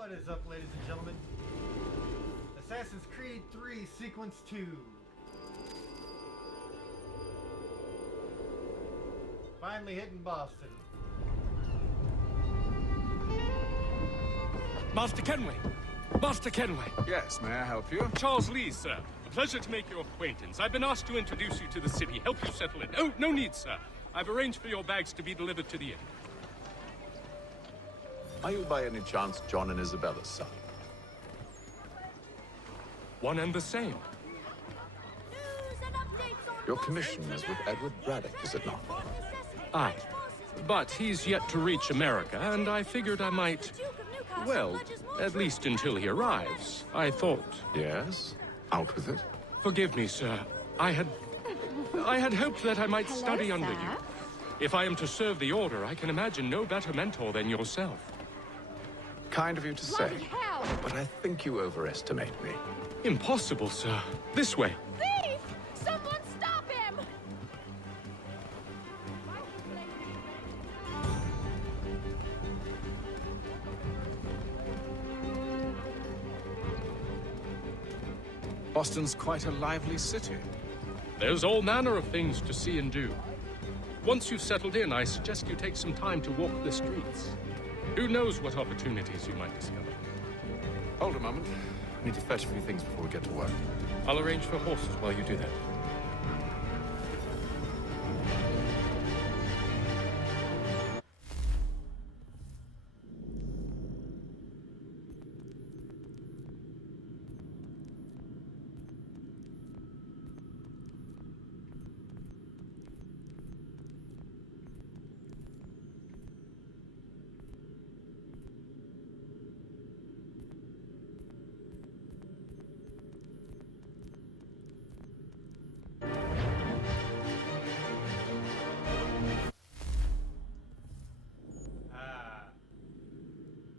What is up, ladies and gentlemen? Assassin's Creed 3 Sequence 2. Finally hitting Boston. Master Kenway! Master Kenway! Yes, may I help you? Charles Lee, sir. A pleasure to make your acquaintance. I've been asked to introduce you to the city, help you settle in. Oh, no need, sir. I've arranged for your bags to be delivered to the inn. Are you by any chance John and Isabella's son? One and the same. Your commission is with Edward Braddock, is it not? Aye. But he's yet to reach America, and I figured I might... Well, at least until he arrives, I thought. Yes? Out with it. Forgive me, sir. I had hoped that I might study under you. If I am to serve the Order, I can imagine no better mentor than yourself. Kind of you to say, but I think you overestimate me. Impossible, sir. This way. Thief! Someone stop him! Boston's quite a lively city. There's all manner of things to see and do. Once you've settled in, I suggest you take some time to walk the streets. Who knows what opportunities you might discover. Hold a moment. I need to fetch a few things before we get to work. I'll arrange for horses while you do that.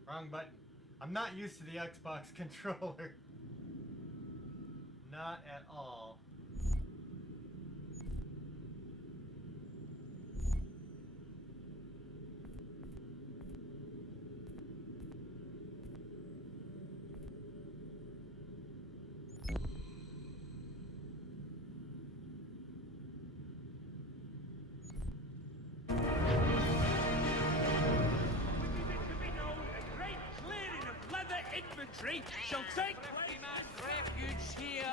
Wrong button. I'm not used to the Xbox controller. Not at all. Infantry shall take refuge here.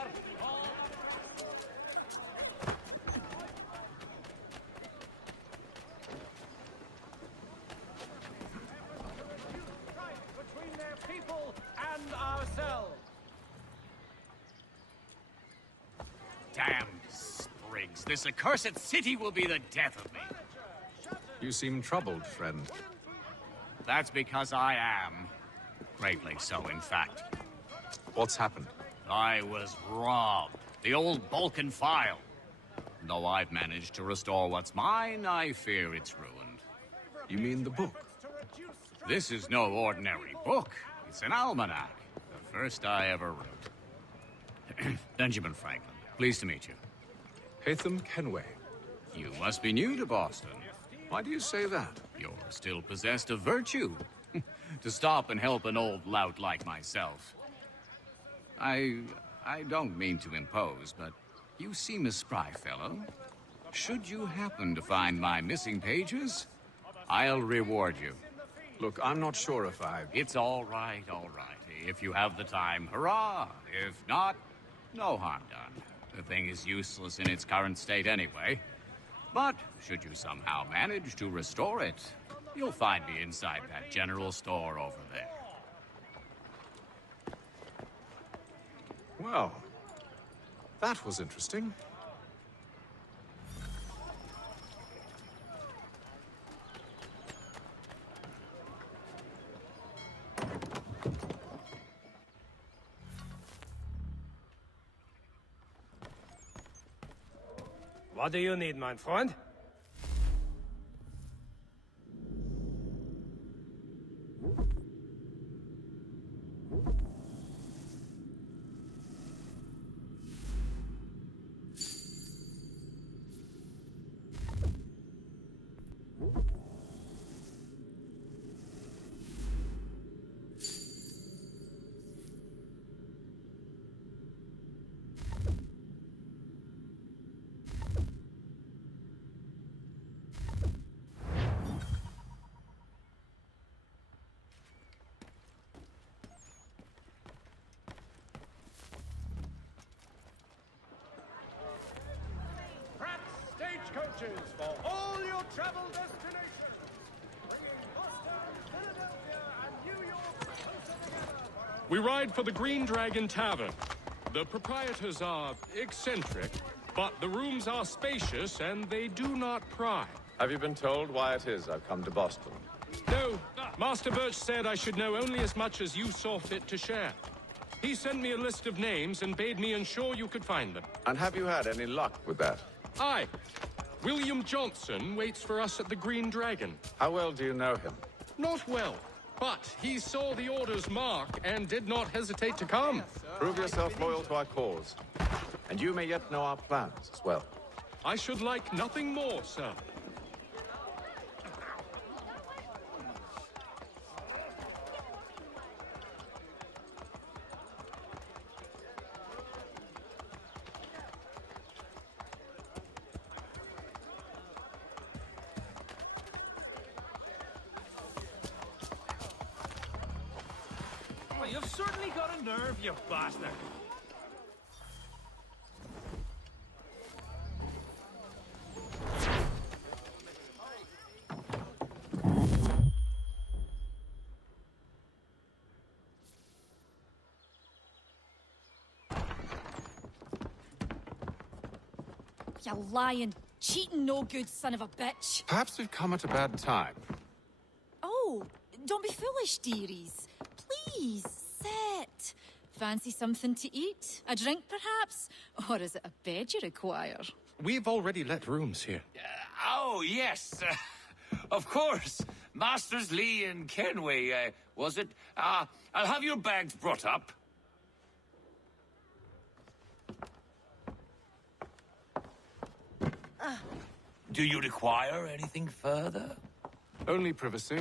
Between their people and ourselves. Damn sprigs! This accursed city will be the death of me. You seem troubled, friend. That's because I am. Greatly so, in fact. What's happened? I was robbed. The old Balkan file. Though I've managed to restore what's mine, I fear it's ruined. You mean the book? This is no ordinary book. It's an almanac. The first I ever wrote. Benjamin Franklin. Pleased to meet you. Haytham Kenway. You must be new to Boston. Why do you say that? You're still possessed of virtue. To stop and help an old lout like myself. I don't mean to impose, but you seem a spry fellow. Should you happen to find my missing pages, I'll reward you. Look, I'm not sure if I... It's all right, all right. If you have the time, hurrah! If not, no harm done. The thing is useless in its current state anyway. But should you somehow manage to restore it, you'll find me inside that general store over there. Well, that was interesting. What do you need, my friend? messages for all your travel destinations, bringing Boston, Philadelphia, and New York closer together. We ride for the Green Dragon Tavern. The proprietors are eccentric, but the rooms are spacious and they do not pry. Have you been told why it is I've come to Boston? No, Master Birch said I should know only as much as you saw fit to share. He sent me a list of names and bade me ensure you could find them. And have you had any luck with that? Aye. William Johnson waits for us at the Green Dragon. How well do you know him? Not well, but he saw the order's mark and did not hesitate to come. Prove yourself loyal to our cause. And you may yet know our plans as well. I should like nothing more, sir. Well, you've certainly got a nerve, you bastard. You lying, cheating, no good son of a bitch. Perhaps we've come at a bad time. Oh, don't be foolish, dearies. Please, sit. Fancy something to eat? A drink, perhaps? Or is it a bed you require? We've already let rooms here. Oh, yes. Of course. Masters Lee and Kenway, was it? I'll have your bags brought up. Do you require anything further? Only privacy.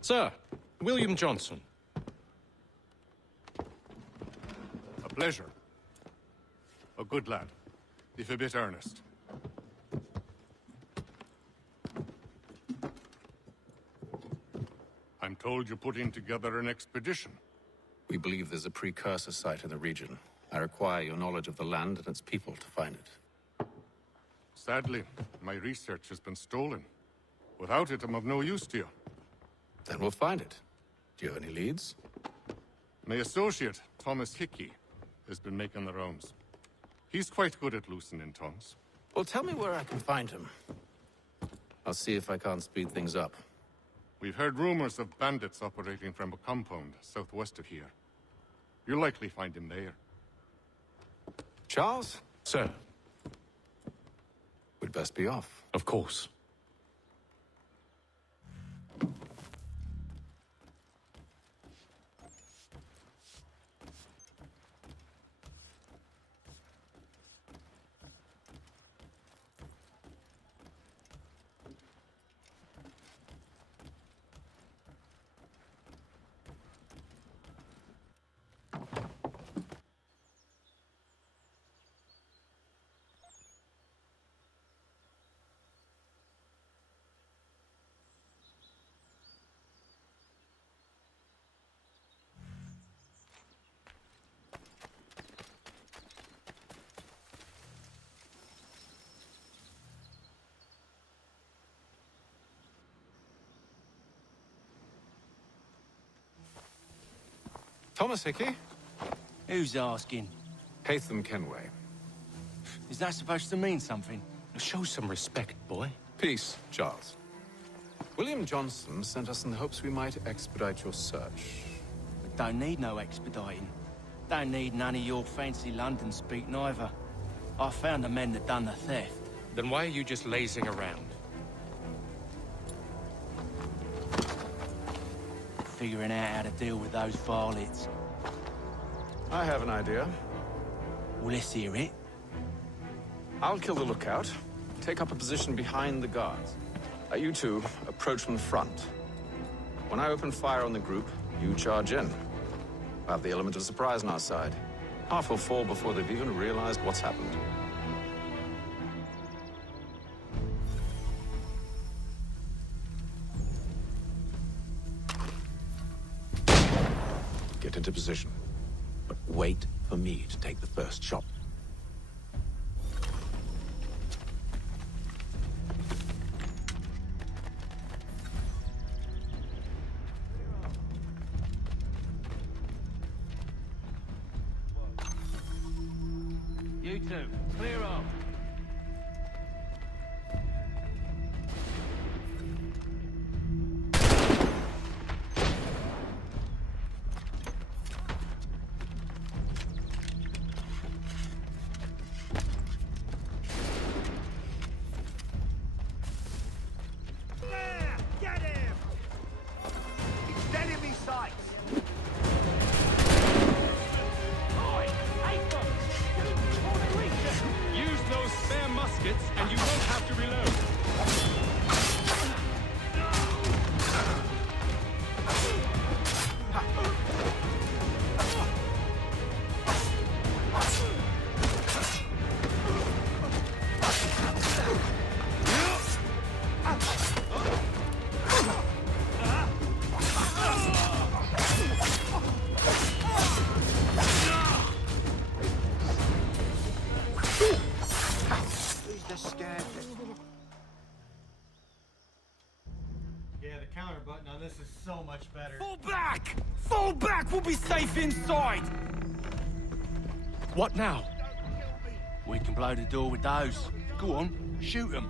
Sir, William Johnson. A pleasure. A good lad, if a bit earnest. I'm told you're putting together an expedition. We believe there's a precursor site in the region. I require your knowledge of the land and its people to find it. Sadly, my research has been stolen. Without it, I'm of no use to you. Then we'll find it. Do you have any leads? My associate, Thomas Hickey, has been making the rounds. He's quite good at loosening tongues. Well, tell me where I can find him. I'll see if I can't speed things up. We've heard rumors of bandits operating from a compound southwest of here. You'll likely find him there. Charles? Sir, We'd best be off. of course. Thomas Hickey? Who's asking? Haytham Kenway. Is that supposed to mean something? Show some respect, boy. Peace, Charles. William Johnson sent us in the hopes we might expedite your search. Don't need no expediting. Don't need none of your fancy London speak neither. I found the men that done the theft. Then why are you just lazing around? Figuring out how to deal with those varlets. I have an idea. Well, let's hear it. I'll kill the lookout, take up a position behind the guards. You two approach from the front. When I open fire on the group, you charge in. We'll have the element of surprise on our side. Half will fall before they've even realized what's happened. Get into position, but wait for me to take the first shot. You two, clear off. There! Get him! It's enemy sights! Use those spare muskets, and you won't have to reload. Who's the scared? Yeah, the counter button on this is so much better. Fall back! Fall back! We'll be safe inside! What now? We can blow the door with those. Go on, shoot them.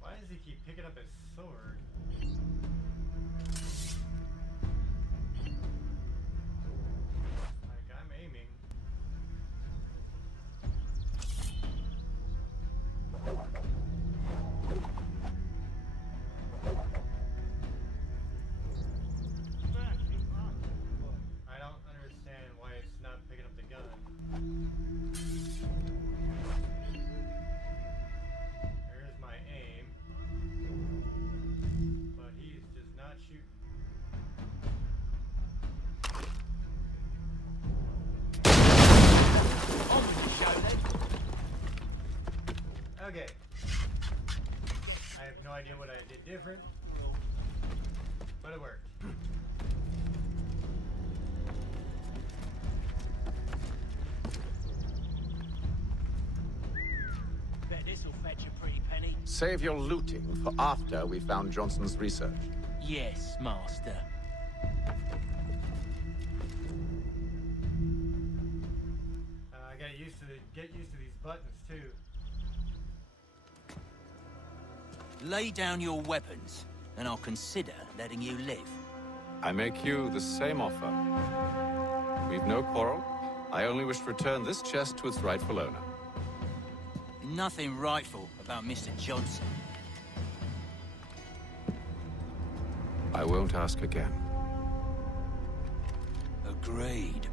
Why does he keep picking up his sword? Like, I'm aiming. I don't understand why it's not picking up the gun. There's my aim. But he's just not shooting. Okay. I have no idea what I did different, but it worked. Bet this'll fetch a pretty penny. Save your looting for after we found Johnson's research. Yes, master. I gotta get used to these buttons too. Lay down your weapons, and I'll consider letting you live. I make you the same offer. We've no quarrel. I only wish to return this chest to its rightful owner. Nothing rightful about Mr. Johnson. I won't ask again. Agreed.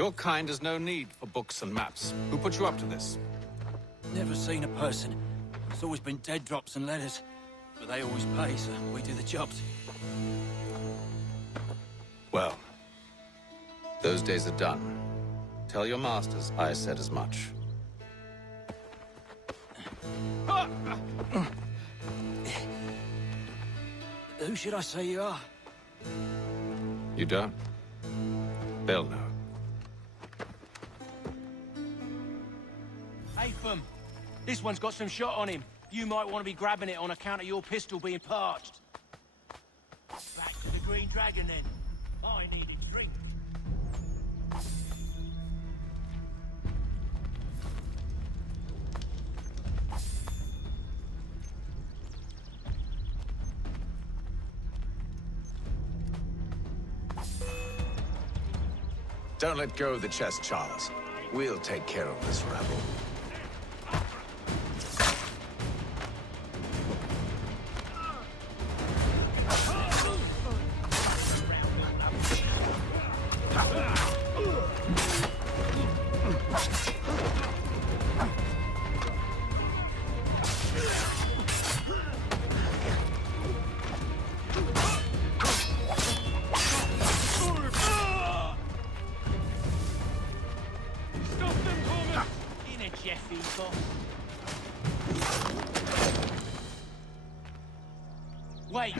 Your kind has no need for books and maps. Who put you up to this? Never seen a person. It's always been dead drops and letters. But they always pay, so we do the jobs. Well, those days are done. Tell your masters I said as much. Who should I say you are? You don't? They'll know. Apham, this one's got some shot on him. You might want to be grabbing it on account of your pistol being parched. Back to the Green Dragon, then. I need a drink. Don't let go of the chest, Charles. We'll take care of this rabble. Wait,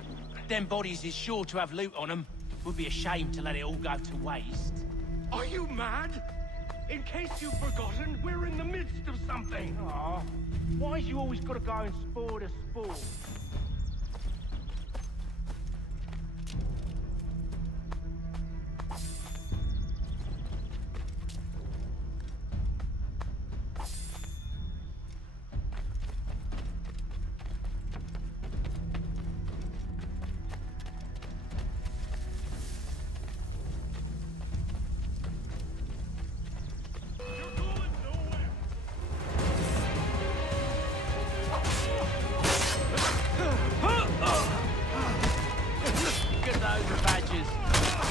them bodies is sure to have loot on them. Would be a shame to let it all go to waste. Are you mad? In case you've forgotten, we're in the midst of something. Aw, why's you always gotta go and spoil the sport?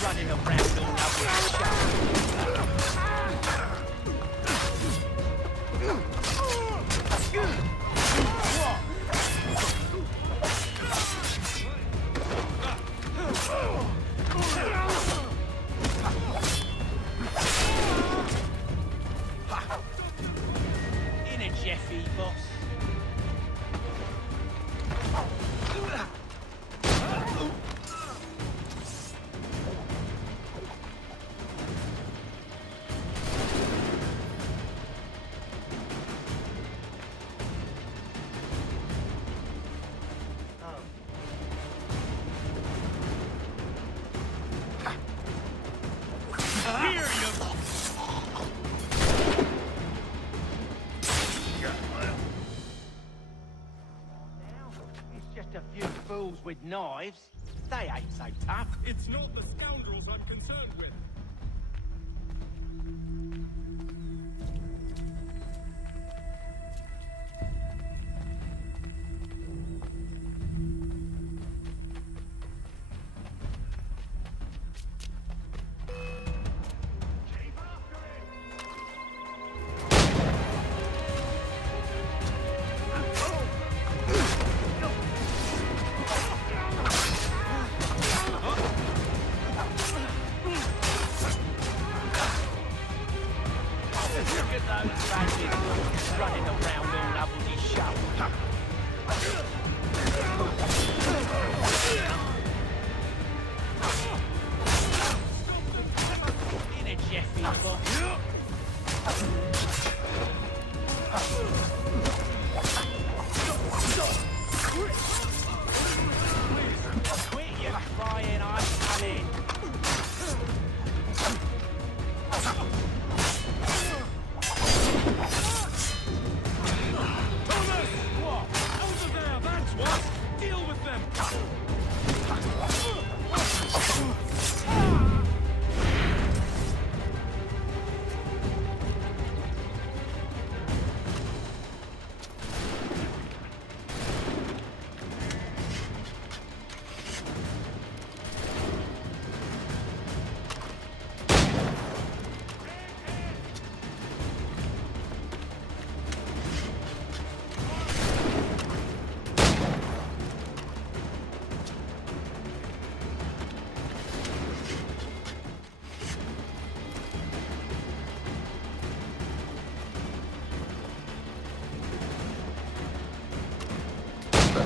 Running around all over the shop. In a Jeffy, boss. Fools with knives, they ain't so tough. It's not the scoundrels I'm concerned with. Running around all over this shop. In a Jeffy box. Quit your crying, I'm coming.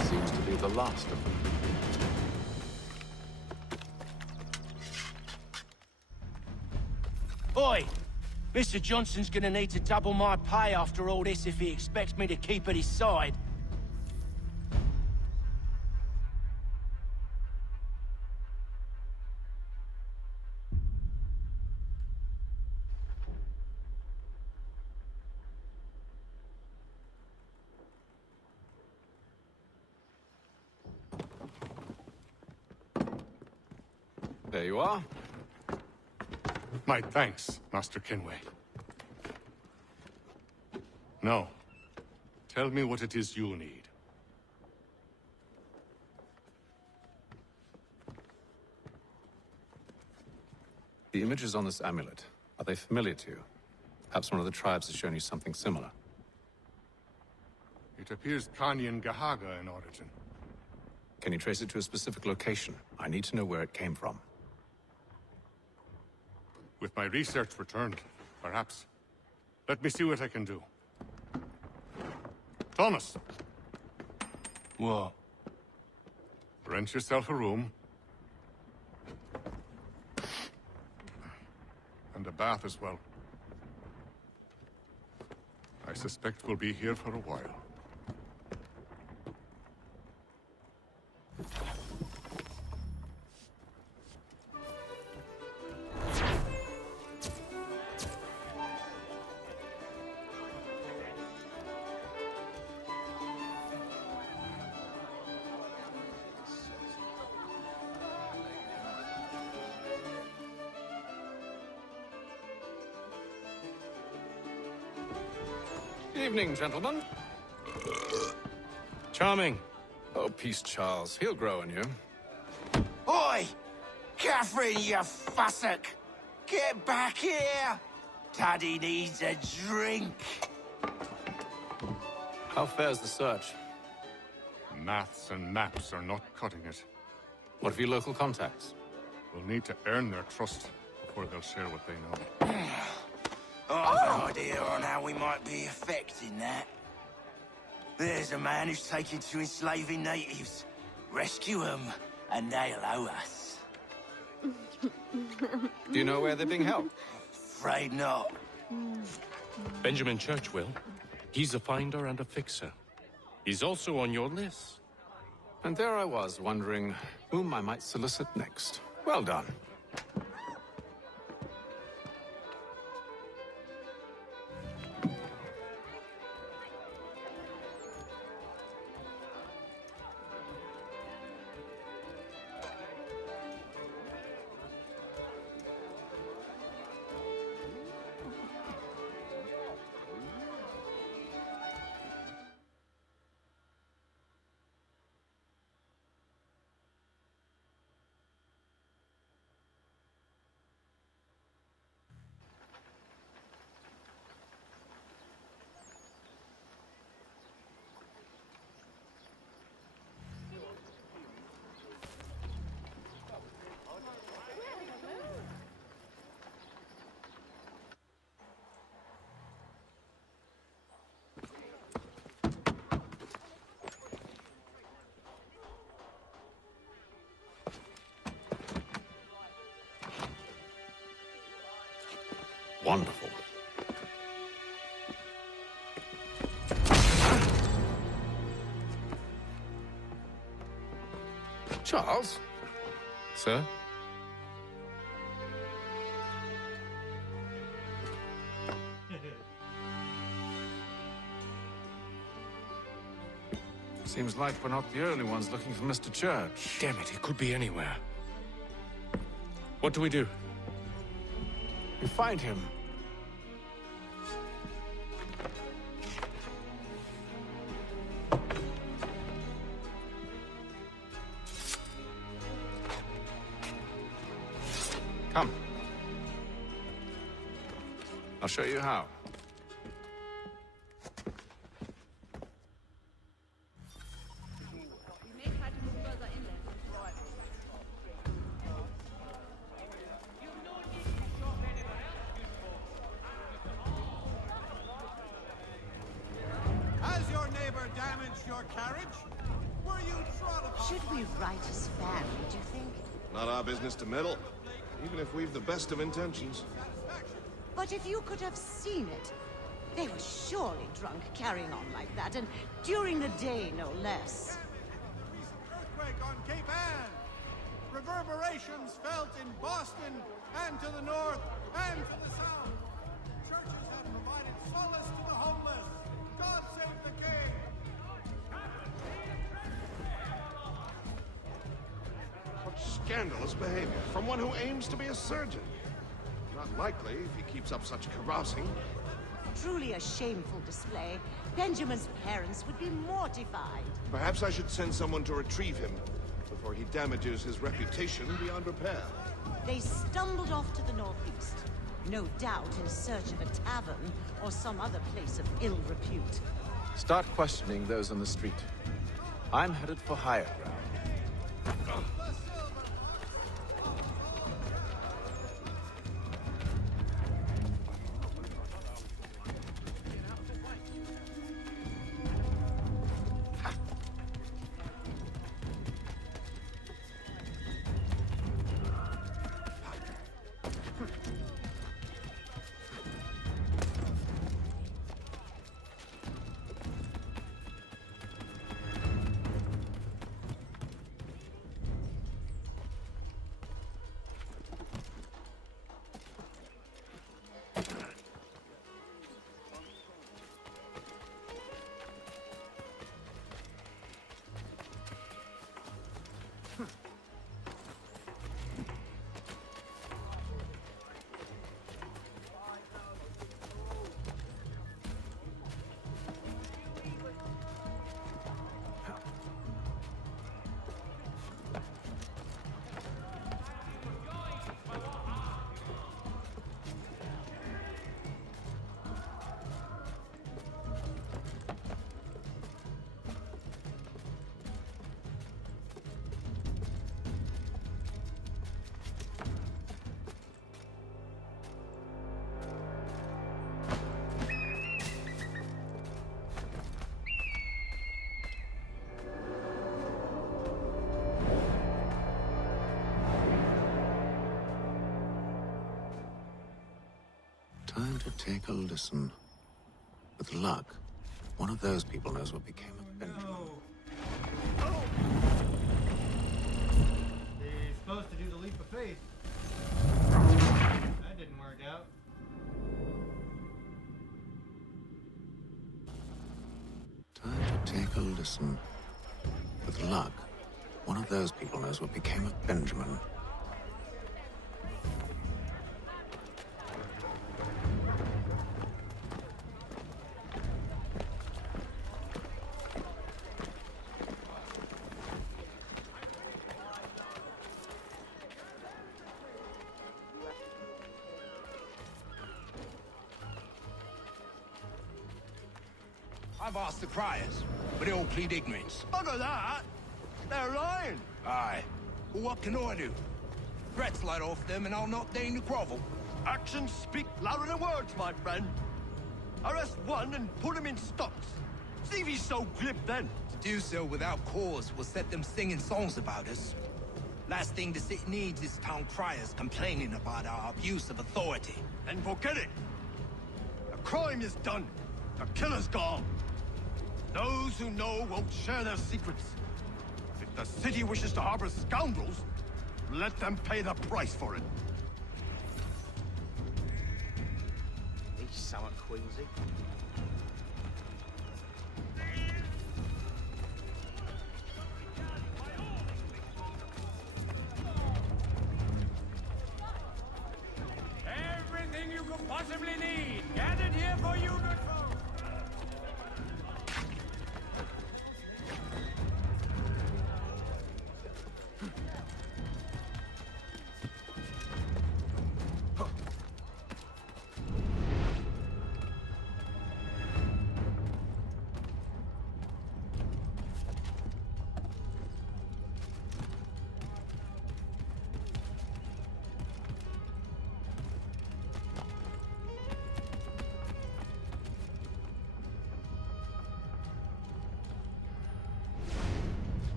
That seems to be the last of them. Oi! Mr. Johnson's gonna need to double my pay after all this if he expects me to keep at his side. There you are. My thanks, Master Kenway. Now, tell me what it is you need. The images on this amulet, are they familiar to you? Perhaps one of the tribes has shown you something similar. It appears Kanyan Gahaga in origin. Can you trace it to a specific location? I need to know where it came from. With my research returned, perhaps. Let me see what I can do. Thomas! What? Rent yourself a room. And a bath as well. I suspect we'll be here for a while. Evening, gentlemen. Charming. Oh, peace, Charles. He'll grow on you. Oi! Catherine, you fussock! Get back here! Daddy needs a drink. How fares the search? Maths and maps are not cutting it. What of your local contacts? We'll need to earn their trust before they'll share what they know. I've an idea on how we might be affecting that. There's a man who's taken to enslaving natives. Rescue them, and they'll owe us. Do you know where they're being held? Afraid not. Benjamin Churchwill. He's a finder and a fixer. He's also on your list. And there I was, wondering whom I might solicit next. Well done. Wonderful. Charles? Sir? Seems like we're not the only ones looking for Mr. Church. Damn it, he could be anywhere. What do we do? We find him. Come. I'll show you how. Has your neighbor damaged your carriage? Were Should we write his family, do you think? Not our business to meddle, even if we've the best of intentions. But if you could have seen it, they were surely drunk carrying on like that, and during the day, no less. Earthquake on Cape Ann. Reverberations felt in Boston, and to the north, and to the south. Churches have provided solace to the homeless. God save the king! Such scandalous behavior from one who aims to be a surgeon. Not likely if he keeps up such carousing. Truly a shameful display. Benjamin's parents would be mortified. Perhaps I should send someone to retrieve him before he damages his reputation beyond repair. They stumbled off to the northeast. No doubt in search of a tavern or some other place of ill repute. Start questioning those on the street. I'm headed for higher ground. Time to take a listen. With luck, one of those people knows what became of Benjamin. They're supposed to do the leap of faith. That didn't work out. Time to take a listen. With luck, one of those people knows what became of Benjamin. I've asked the criers, but they all plead ignorance. Bugger that! They're lying! Aye. Well, what can I do? Threats light off them and I'll not deign to grovel. Actions speak louder than words, my friend. Arrest one and put him in stocks. See if he's so glib then. To do so without cause will set them singing songs about us. Last thing the city needs is town criers complaining about our abuse of authority. Then forget it. The crime is done. The killer's gone. Those who know won't share their secrets. If the city wishes to harbor scoundrels, let them pay the price for it. He's somewhat queasy. Everything you could possibly need, gathered here for you, good folk.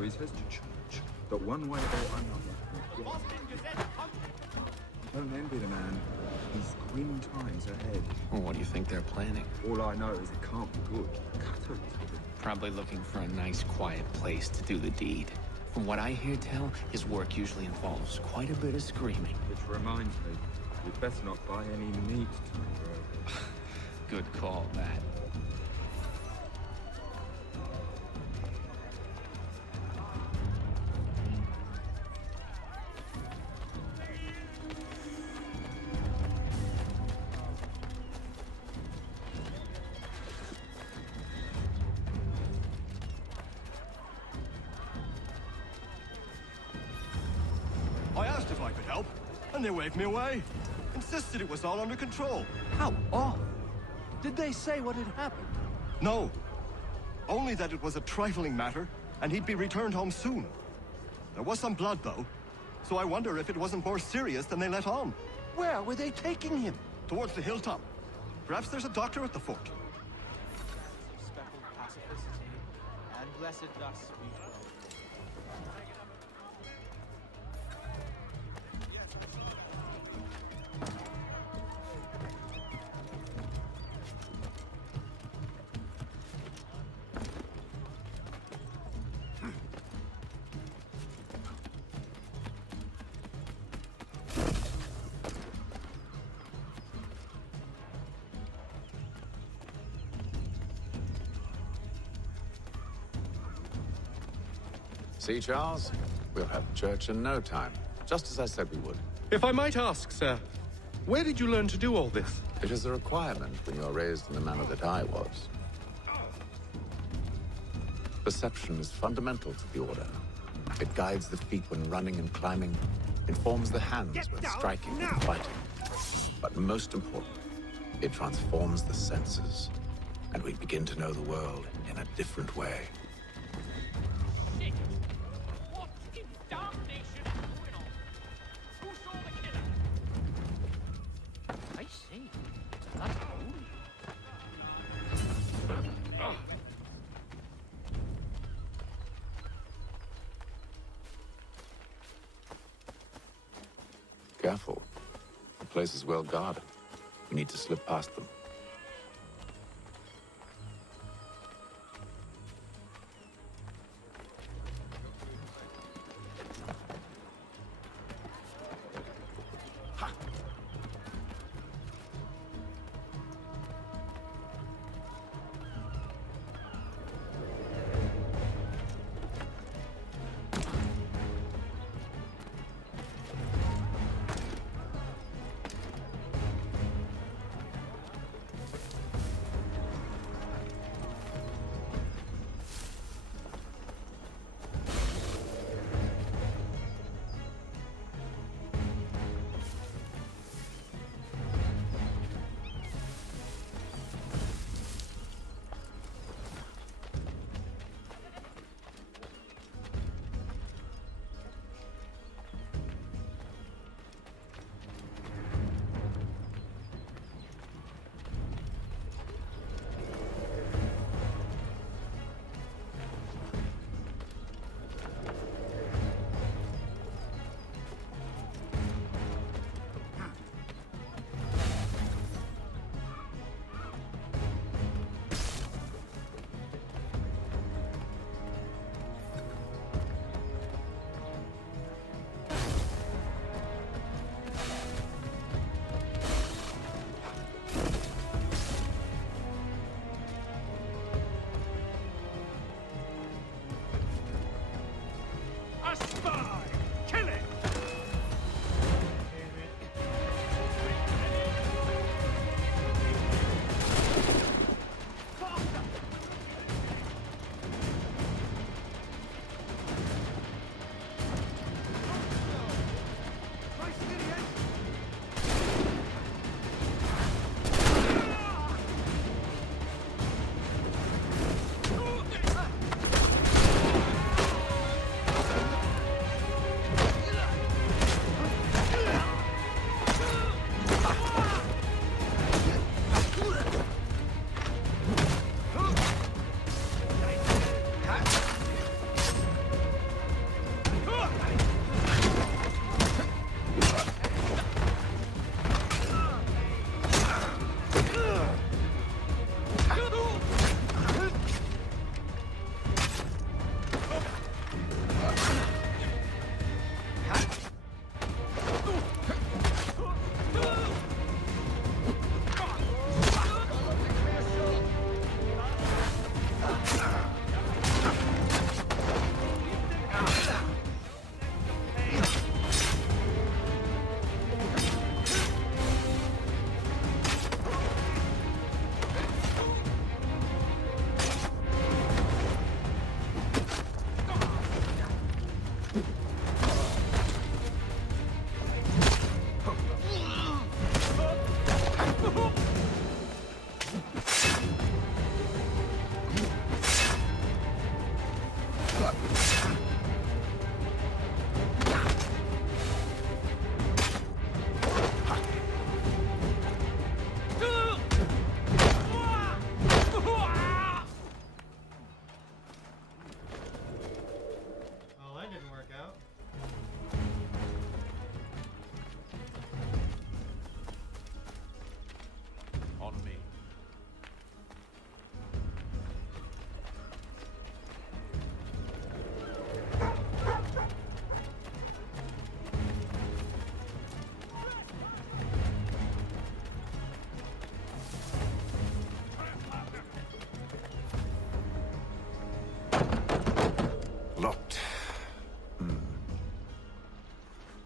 so he says to church. But one way or another... Boston Gazette comes. Don't envy the man. He's grim times ahead. Well, what do you think they're planning? All I know is it can't be good. Cutter is good. Probably looking for a nice, quiet place to do the deed. From what I hear tell, his work usually involves quite a bit of screaming. Which reminds me, you'd better not buy any meat tomorrow. Good call, that. I asked if I could help, and they waved me away. Insisted it was all under control. How odd. Did they say what had happened? No. Only that it was a trifling matter, and he'd be returned home soon. There was some blood, though, so I wonder if it wasn't more serious than they let on. Where were they taking him? Towards the hilltop. Perhaps there's a doctor at the fort. Speckled pacificity, and blessed thus speak well. See, Charles? We'll have church in no time. Just as I said we would. If I might ask, sir, where did you learn to do all this? It is a requirement when you are raised in the manner that I was. Perception is fundamental to the Order. It guides the feet when running and climbing, informs the hands when striking and fighting. But most important, it transforms the senses, and we begin to know the world in a different way. What in damnation is going on? Who saw the killer? I see. That's cool. Careful. The place is well guarded. We need to slip past them.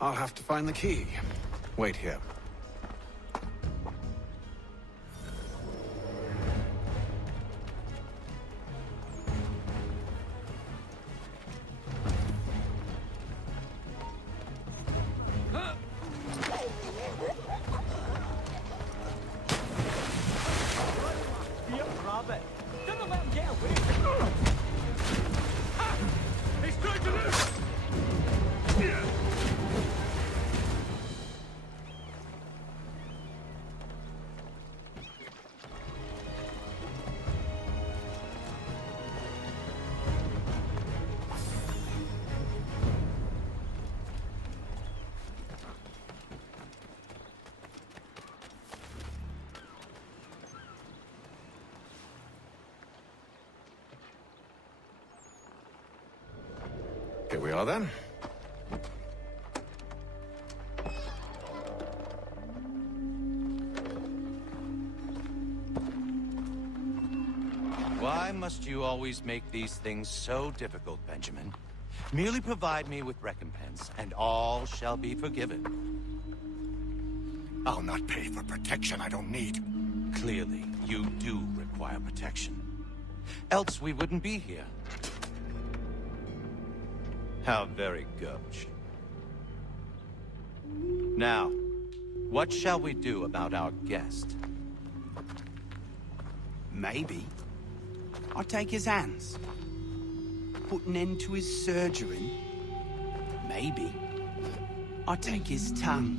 I'll have to find the key. Wait here. Robert. Don't let him get away. He's trying to live! Here we are then. Why must you always make these things so difficult, Benjamin? Merely provide me with recompense, and all shall be forgiven. I'll not pay for protection I don't need. Clearly, you do require protection. Else we wouldn't be here. How very gauche. Now, what shall we do about our guest? Maybe. I'll take his hands. Put an end to his surgery. Maybe. I'll take his tongue.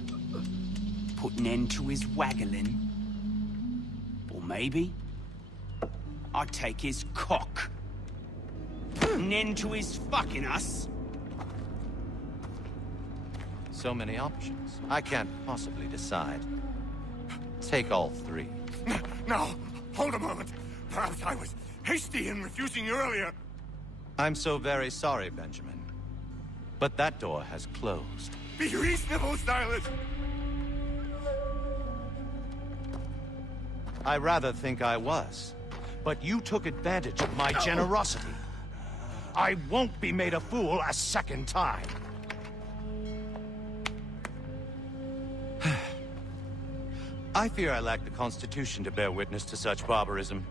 Put an end to his waggling. Or maybe I'll take his cock. Put an end to his fucking us. So many options. I can't possibly decide. Take all three. No, hold a moment. Perhaps I was hasty in refusing you earlier. I'm so very sorry, Benjamin. But that door has closed. Be reasonable, Silas. I rather think I was. But you took advantage of my generosity. I won't be made a fool a second time. I fear I lack the constitution to bear witness to such barbarism.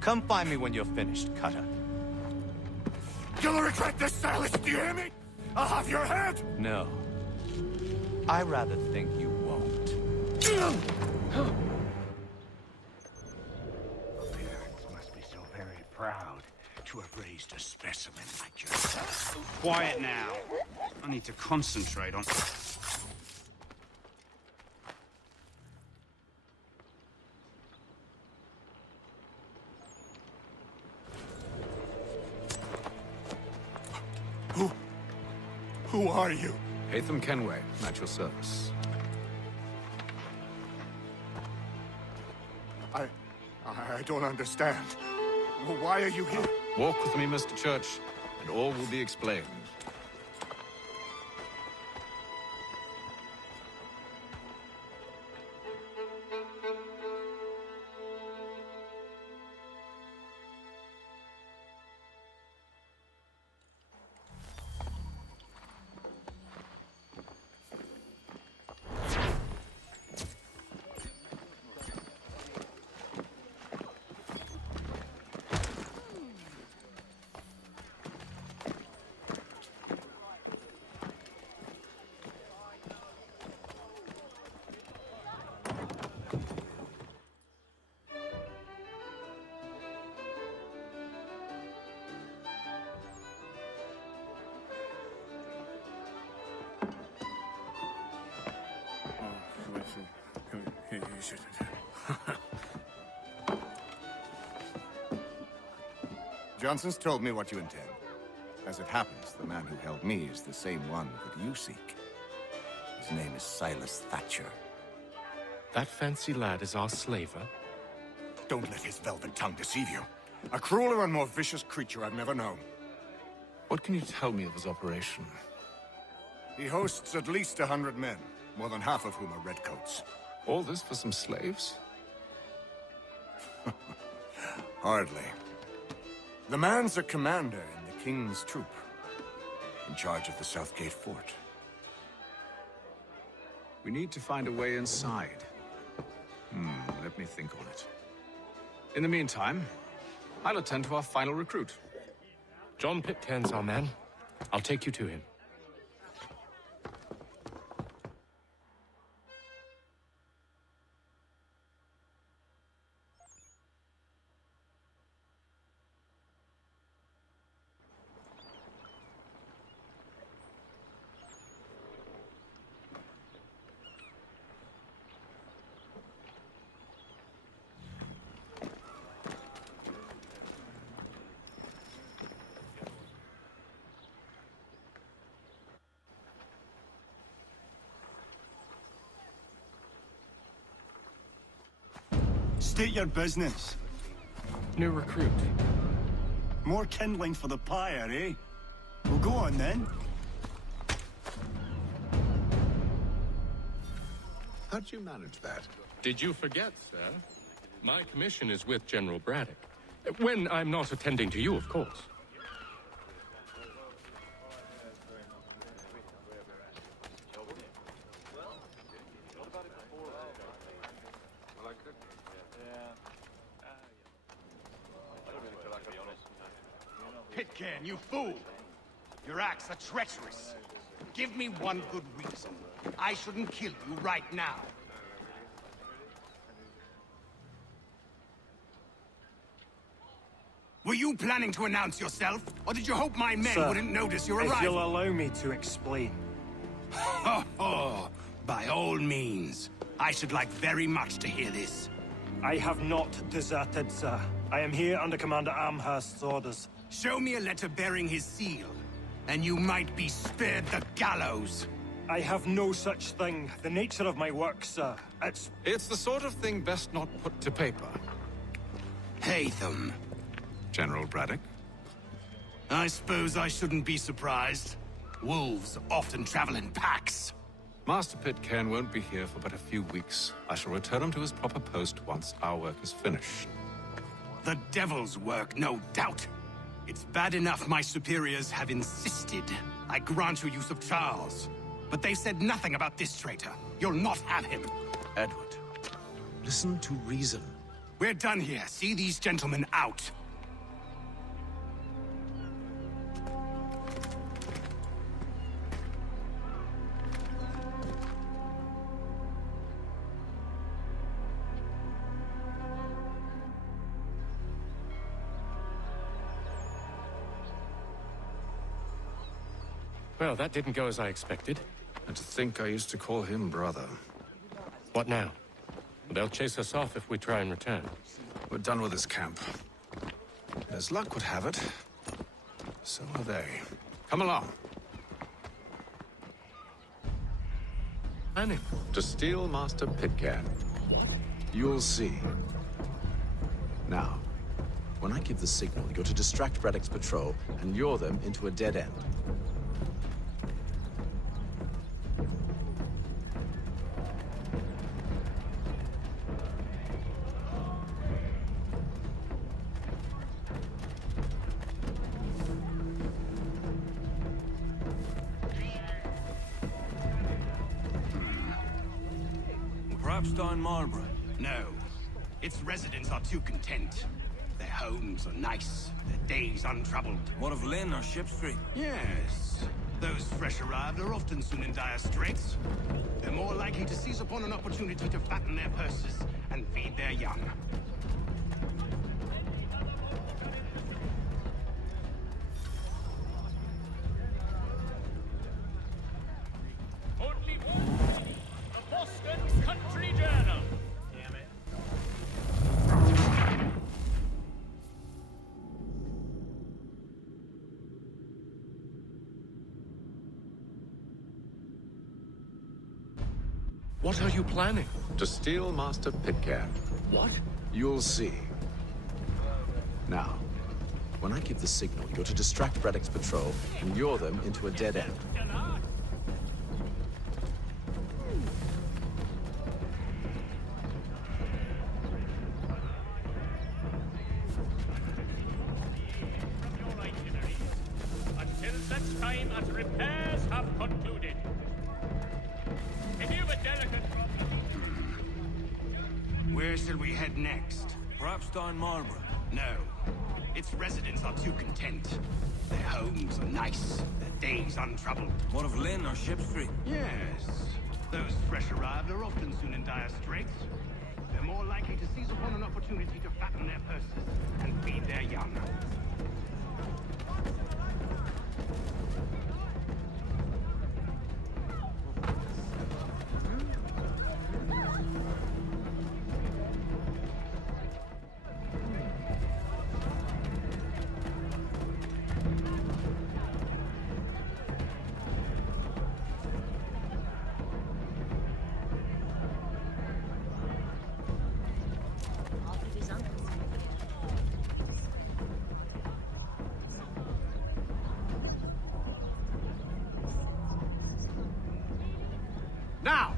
Come find me when you're finished, Cutter. You'll regret this, Silas, do you hear me? I'll have your head! No. I rather think you won't. Must be so very proud to have raised a specimen like yourself. Quiet now. I need to concentrate on... Who are you? Hatham Kenway, at your service. I don't understand. Why are you here? Walk with me, Mr. Church, and all will be explained. Johnson's told me what you intend. As it happens, the man who held me is the same one that you seek. His name is Silas Thatcher. That fancy lad is our slaver? Don't let his velvet tongue deceive you. A crueler and more vicious creature I've never known. What can you tell me of his operation? He hosts at least 100 men, more than half of whom are redcoats. All this for some slaves? Hardly. The man's a commander in the King's troop, in charge of the Southgate Fort. We need to find a way inside. Let me think on it. In the meantime, I'll attend to our final recruit. John Pitcairn's our man. I'll take you to him. State your business. New recruit. More kindling for the pyre, eh? Well, go on then. How'd you manage that? Did you forget, sir? My commission is with General Braddock. When I'm not attending to you, of course. Pitcairn, you fool! Your acts are treacherous. Give me one good reason. I shouldn't kill you right now. Were you planning to announce yourself? Or did you hope my men wouldn't notice your arrival? If you'll allow me to explain. Oh, by all means. I should like very much to hear this. I have not deserted, sir. I am here under Commander Amherst's orders. Show me a letter bearing his seal, and you might be spared the gallows. I have no such thing. The nature of my work, sir, It's the sort of thing best not put to paper. Haytham. General Braddock? I suppose I shouldn't be surprised. Wolves often travel in packs. Master Pitcairn won't be here for but a few weeks. I shall return him to his proper post once our work is finished. The devil's work, no doubt. It's bad enough my superiors have insisted I grant you use of Charles. But they said nothing about this traitor. You'll not have him. Edward, listen to reason. We're done here. See these gentlemen out. Well, that didn't go as I expected. And to think I used to call him brother. What now? They'll chase us off if we try and return. We're done with this camp. As luck would have it, so are they. Come along. Planning to steal Master Pitcairn. You'll see. Now, when I give the signal, you're to distract Braddock's patrol and lure them into a dead end. Perhaps Don Marlborough? No. Its residents are too content. Their homes are nice, their days untroubled. What of Lynn or Ship Street? Yes. Those fresh arrived are often soon in dire straits. They're more likely to seize upon an opportunity to fatten their purses and feed their young. Only one. The Boston Country Journal. Damn it. What are you planning? To steal Master Pitcairn. What? You'll see. Now, when I give the signal, you're to distract Braddock's patrol and lure them into a dead end. Until such time as repairs have concluded. If you've a delicate Where shall we head next? Perhaps down Marlborough. No. Its residents are too content. Their homes are nice, their days untroubled. What of Lynn or Ship Street? Yes. Those fresh arrived are often soon in dire straits. They're more likely to seize upon an opportunity to fatten their purses and feed their young. Now!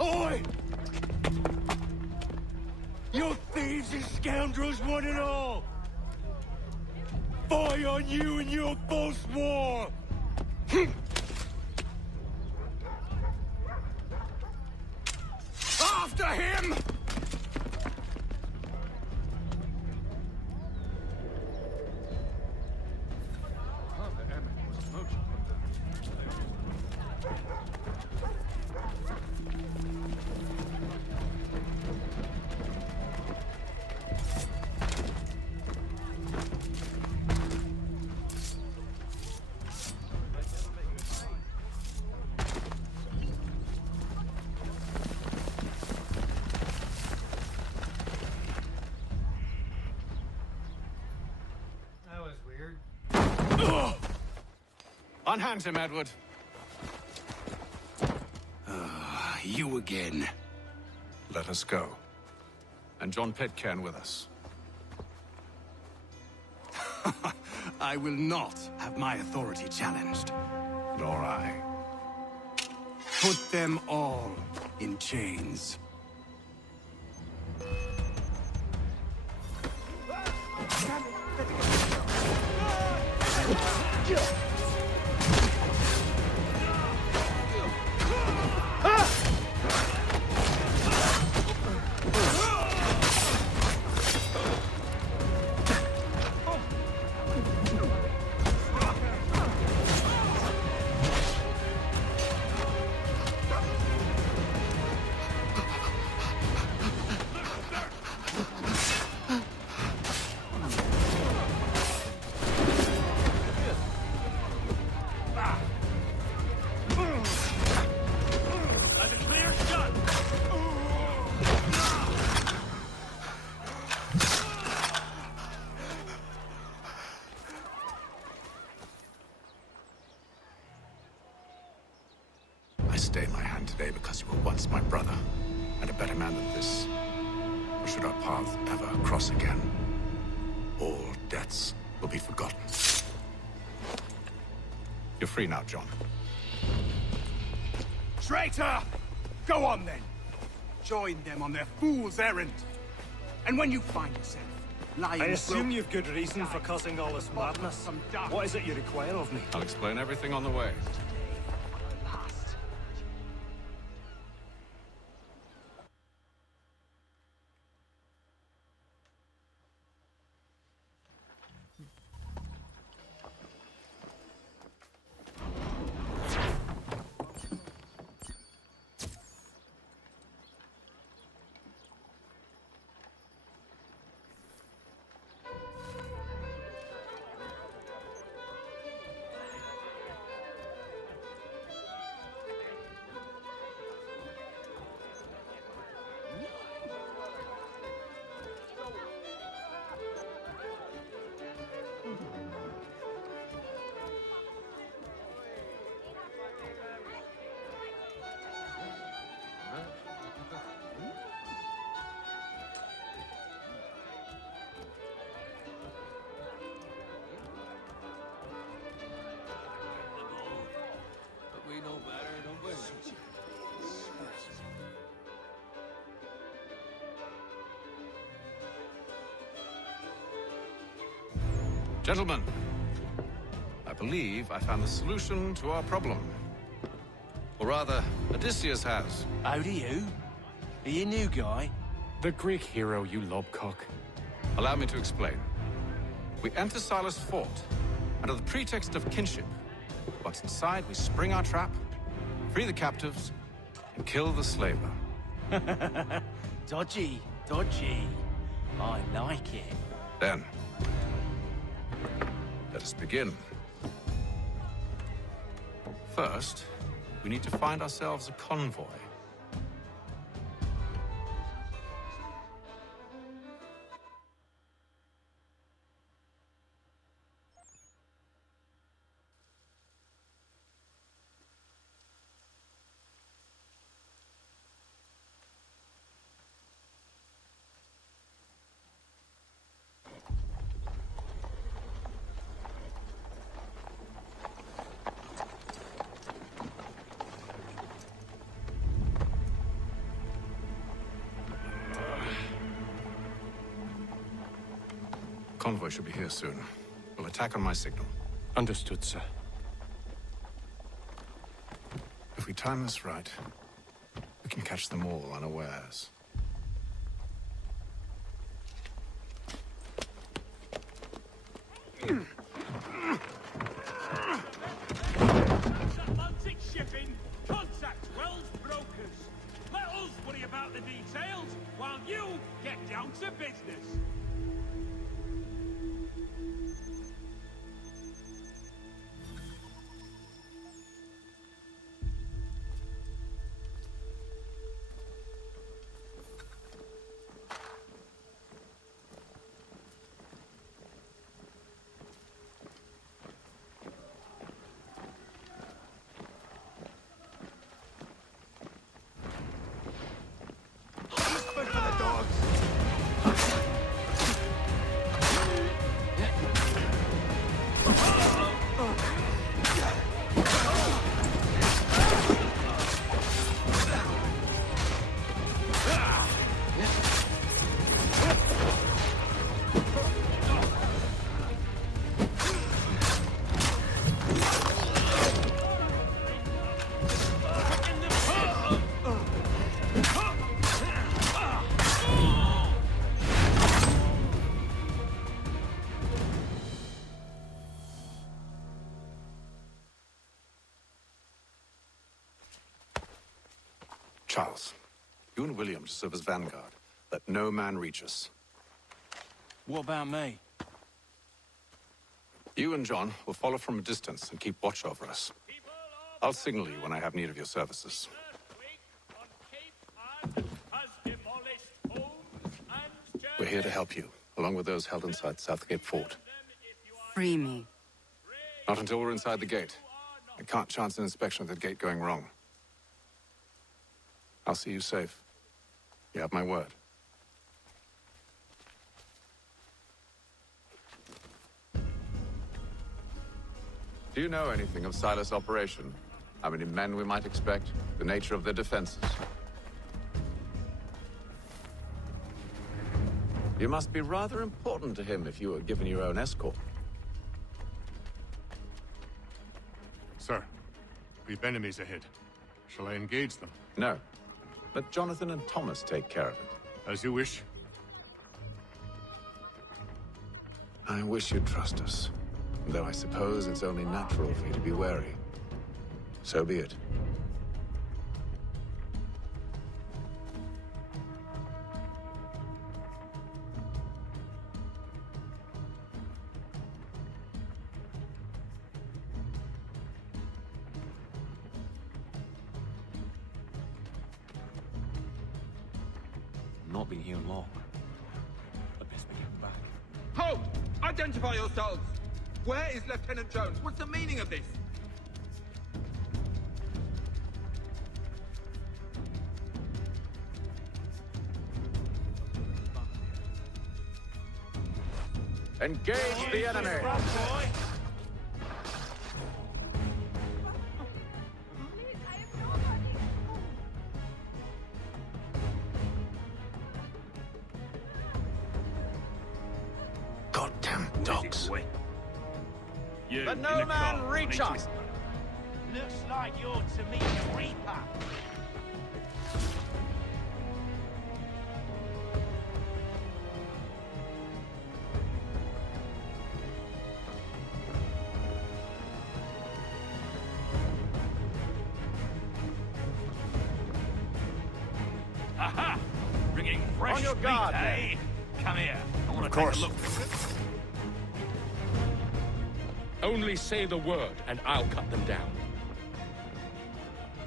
Oi! You thieves and scoundrels, one and all! Fie on you and your false war! After him! That was weird. Unhand him, Edward. You again. Let us go. And John Pitcairn with us. I will not have my authority challenged. Nor I. Put them all in chains. That's a clear shot! I stay my hand today because you were once my brother, and a better man than this. Or should our paths ever cross again, all debts will be forgotten. You're free now, John. Traitor! Go on then. Join them on their fool's errand. And when you find yourself lying... I assume you've good reason for causing all this madness. What is it you require of me? I'll explain everything on the way. Gentlemen, I believe I found the solution to our problem. Or rather, Odysseus has. How do you? Are you a new guy? The Greek hero, you lobcock. Allow me to explain. We enter Silas' fort, under the pretext of kinship. Once inside, we spring our trap, free the captives, and kill the slaver. Dodgy, dodgy. I like it. Then, let us begin. First, we need to find ourselves a convoy. Convoy should be here soon. We'll attack on my signal. Understood, sir. If we time this right, we can catch them all unawares. Atlantic shipping, contact Wells Brokers. Let us worry about the details while you get down to business. Charles, you and William serve as vanguard. Let no man reach us. What about me? You and John will follow from a distance and keep watch over us. I'll signal you when I have need of your services. We're here to help you, along with those held inside Southgate Fort. Free me. Not until we're inside the gate. I can't chance an inspection of the gate going wrong. I'll see you safe. You have my word. Do you know anything of Silas' operation? How many men we might expect? The nature of their defenses? You must be rather important to him if you were given your own escort. Sir, we've enemies ahead. Shall I engage them? No. Let Jonathan and Thomas take care of it. As you wish. I wish you'd trust us. Though I suppose it's only natural for you to be wary. So be it. Not been here long. I best be getting back. Halt! Identify yourselves! Where is Lieutenant Jones? What's the meaning of this? Engage the enemy! Goddamn dogs. You Let in no the man car, reach Honey. us. Looks like you're to meet the Reaper. Aha! Bringing fresh On your meat, guard, eh? Come here. I want Of to take course. a look. Only say the word, and I'll cut them down.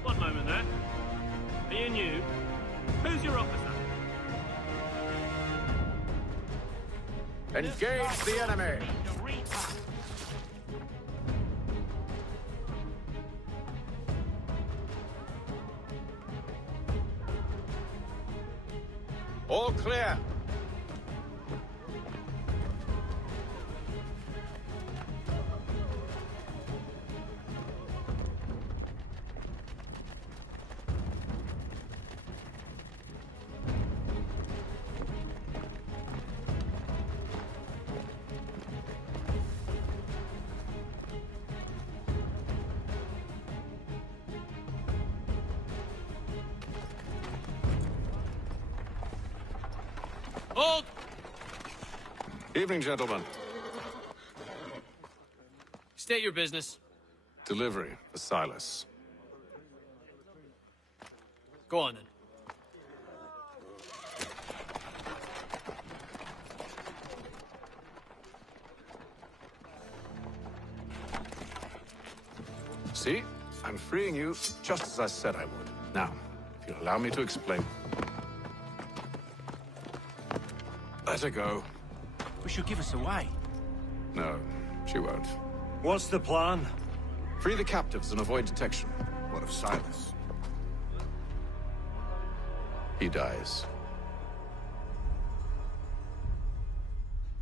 One moment there. Are you new? Who's your officer? Engage the enemy! The Reaper. All clear. Hold! Evening, gentlemen. State your business. Delivery for Silas. Go on then. See? I'm freeing you just as I said I would. Now, if you'll allow me to explain. Let her go. But she'll give us away. No, she won't. What's the plan? Free the captives and avoid detection. What of Silas? He dies.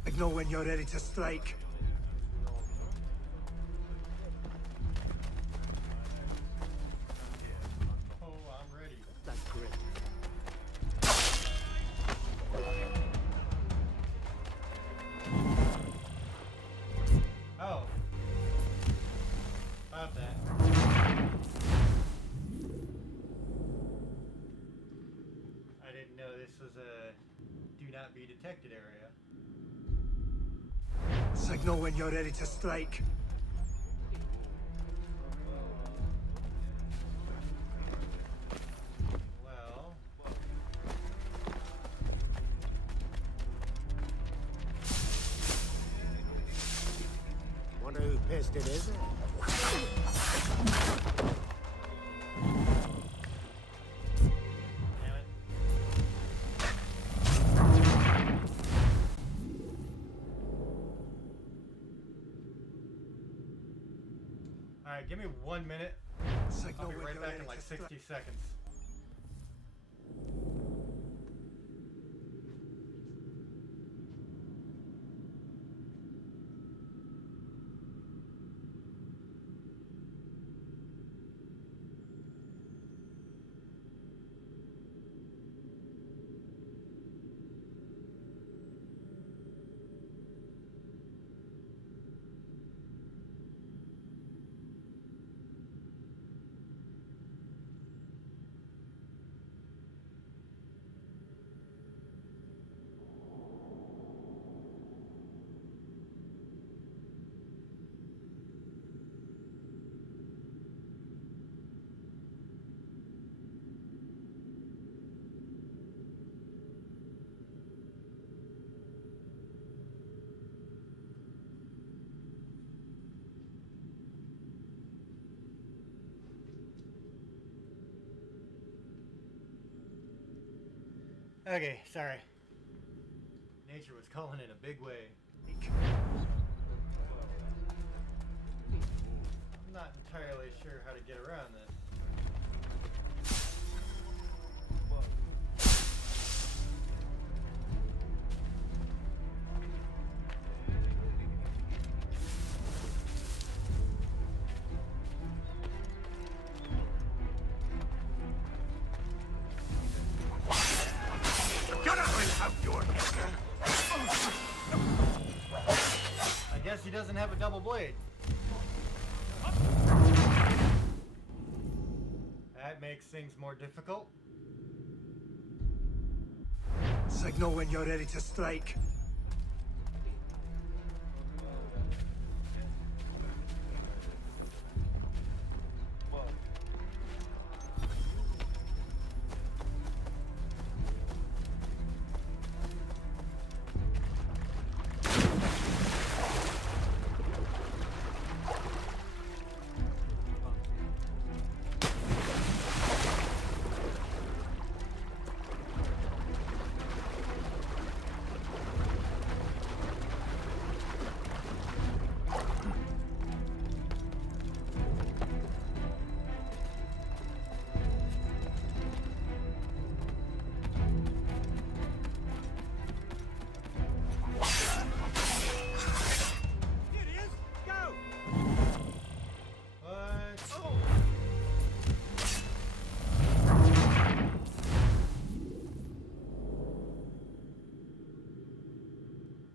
Signal when you're ready to strike. Oh, I'm ready. That's great. Oh. About that. I didn't know this was a do not be detected area. Signal when you're ready to strike. Well, Wonder who pissed it, is it? damn it. Alright, give me 1 minute. Signal I'll be when right you're back ready in like to 60 strike. seconds. Okay, sorry. Nature was calling in a big way. I'm not entirely sure how to get around this. I guess he doesn't have a double blade. That makes things more difficult. Signal when you're ready to strike.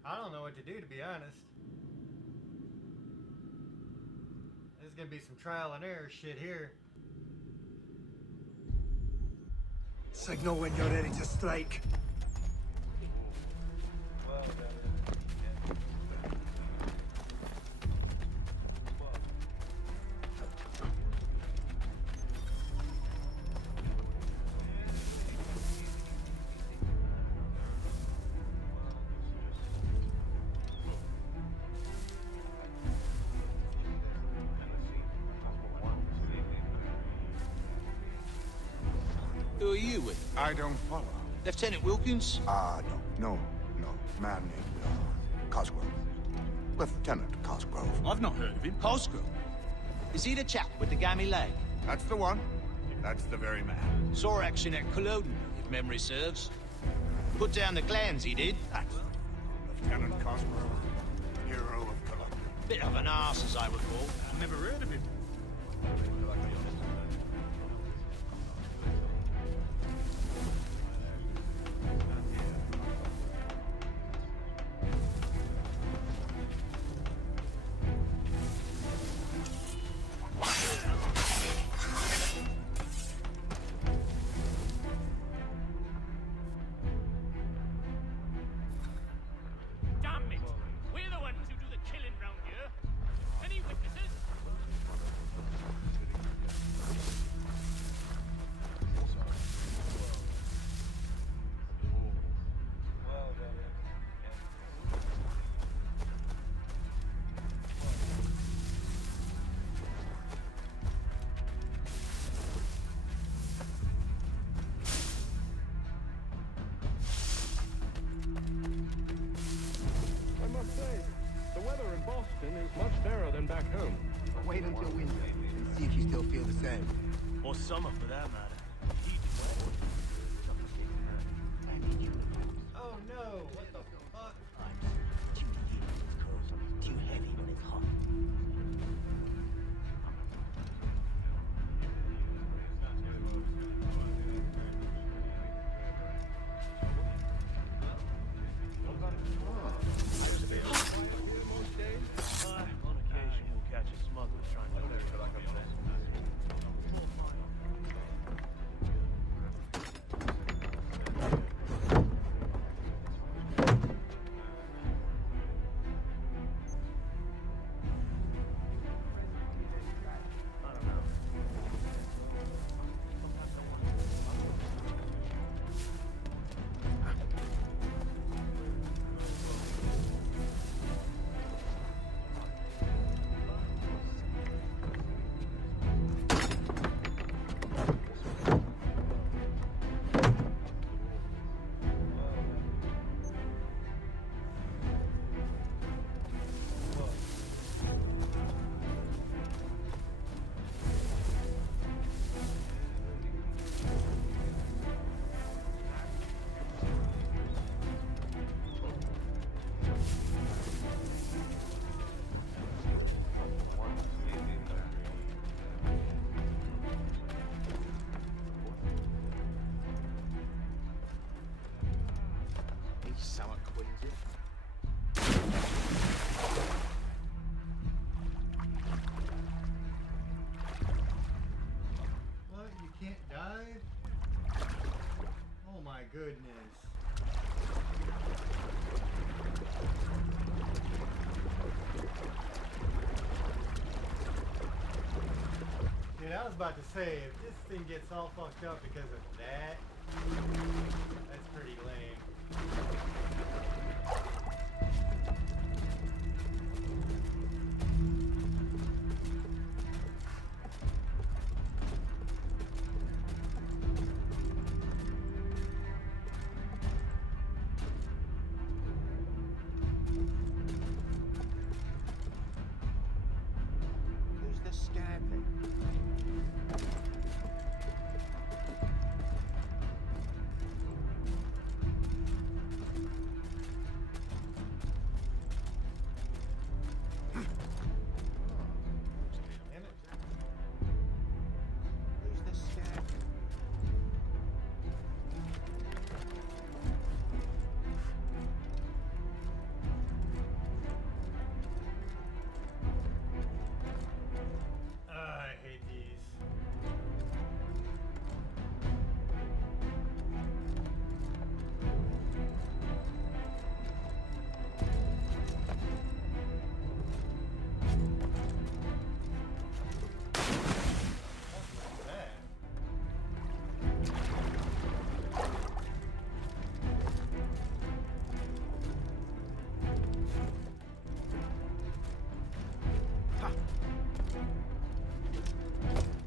I don't know what to do, to be honest. There's gonna be some trial and error shit here. Signal when you're ready to strike. Who are you with? I don't follow. Lieutenant Wilkins? No. Man named Cosgrove. Lieutenant Cosgrove. I've not heard of him. Cosgrove? Is he the chap with the gammy leg? That's the one. That's the very man. Saw action at Culloden, if memory serves. Put down the clans, he did. That's Lieutenant Cosgrove, hero of Culloden. Bit of an arse, as I recall. Never heard of him. Damn it! We're the ones who do the killing round here. Any witnesses? I must say, the weather in Boston is much fairer than back home. Wait until winter and see if you still feel the same. Or summer, for that matter. Oh no! What the fuck? Too heavy when it's hot. On occasion, we'll catch a smuggler trying to Summer Queens. Well, you can't goodness. Dude, I was about to say, if this thing gets all fucked up because of that, that's pretty lame. Who's the scarecrow? Who's the scarecrow? I hate these. What's that?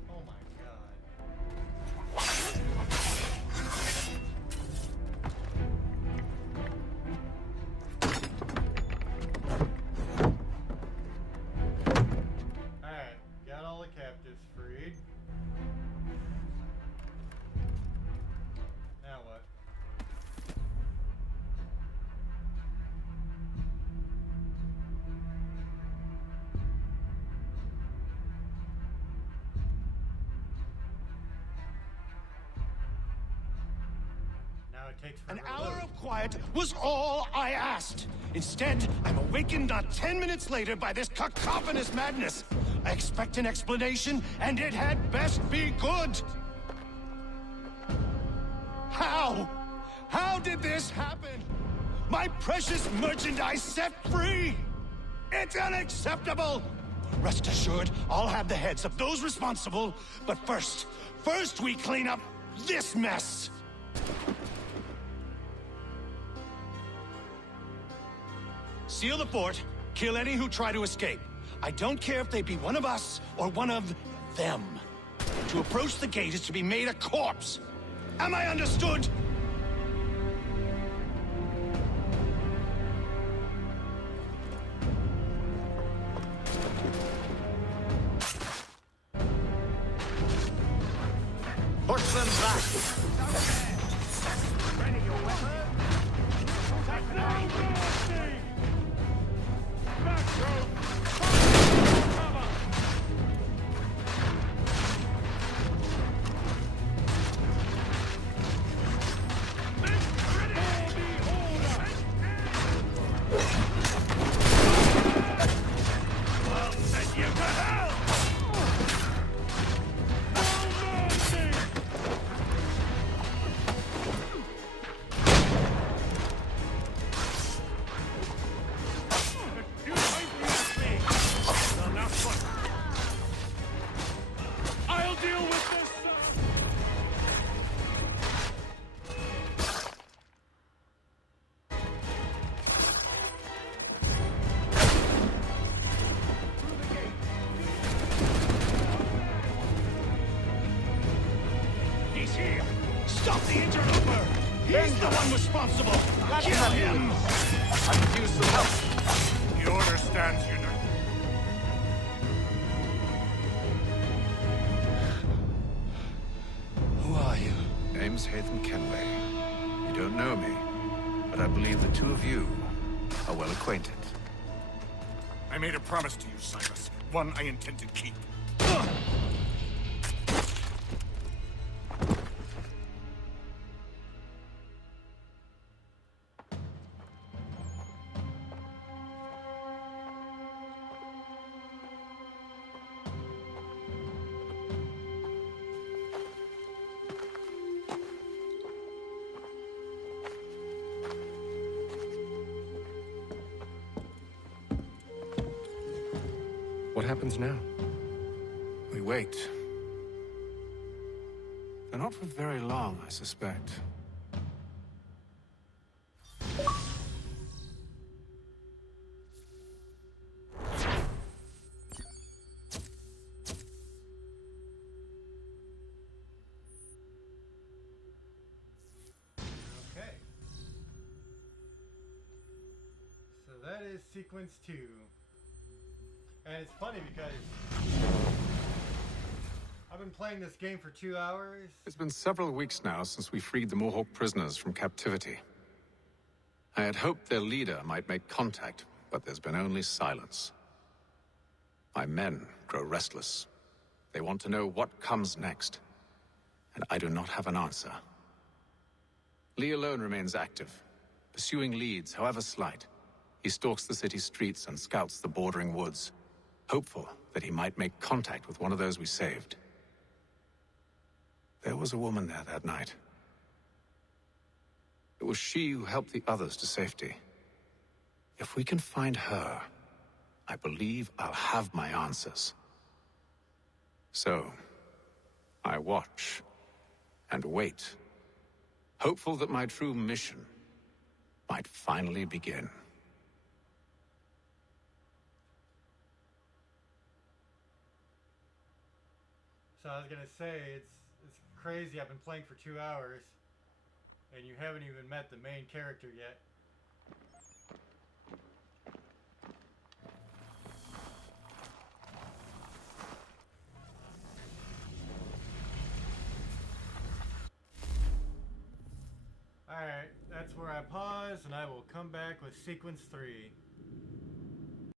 Oh my god. Alright, got all the captives freed. Now what? Now it takes An forever to hour load. of quiet was all I asked. Instead, I'm awakened not 10 minutes later by this cacophonous madness. I expect an explanation, and it had best be good. How? How did this happen? My precious merchandise set free! It's unacceptable! Rest assured, I'll have the heads of those responsible, but first we clean up this mess! Seal the fort, kill any who try to escape. I don't care if they be one of us or one of them. To approach the gate is to be made a corpse. Am I understood? Push them back! I'll deal with this. He's here! Stop the interloper! He's the one responsible! Kill him! I could use some help. The order stands united. Who are you? Name's Hatham Kenway. You don't know me, but I believe the two of you are well acquainted. I made a promise to you, Silas. One I intend to keep. happens now? We wait. But not for very long, I suspect. Okay. So that is sequence 2. And it's funny because I've been playing this game for 2 hours. It's been several weeks now since we freed the Mohawk prisoners from captivity. I had hoped their leader might make contact, but there's been only silence. My men grow restless. They want to know what comes next, and I do not have an answer. Lee alone remains active, pursuing leads, however slight. He stalks the city streets and scouts the bordering woods, hopeful that he might make contact with one of those we saved. There was a woman there that night. It was she who helped the others to safety. If we can find her, I believe I'll have my answers. So, I watch and wait, hopeful that my true mission might finally begin. So I was gonna say, it's crazy. I've been playing for 2 hours, and you haven't even met the main character yet. Alright, that's where I pause, and I will come back with sequence 3.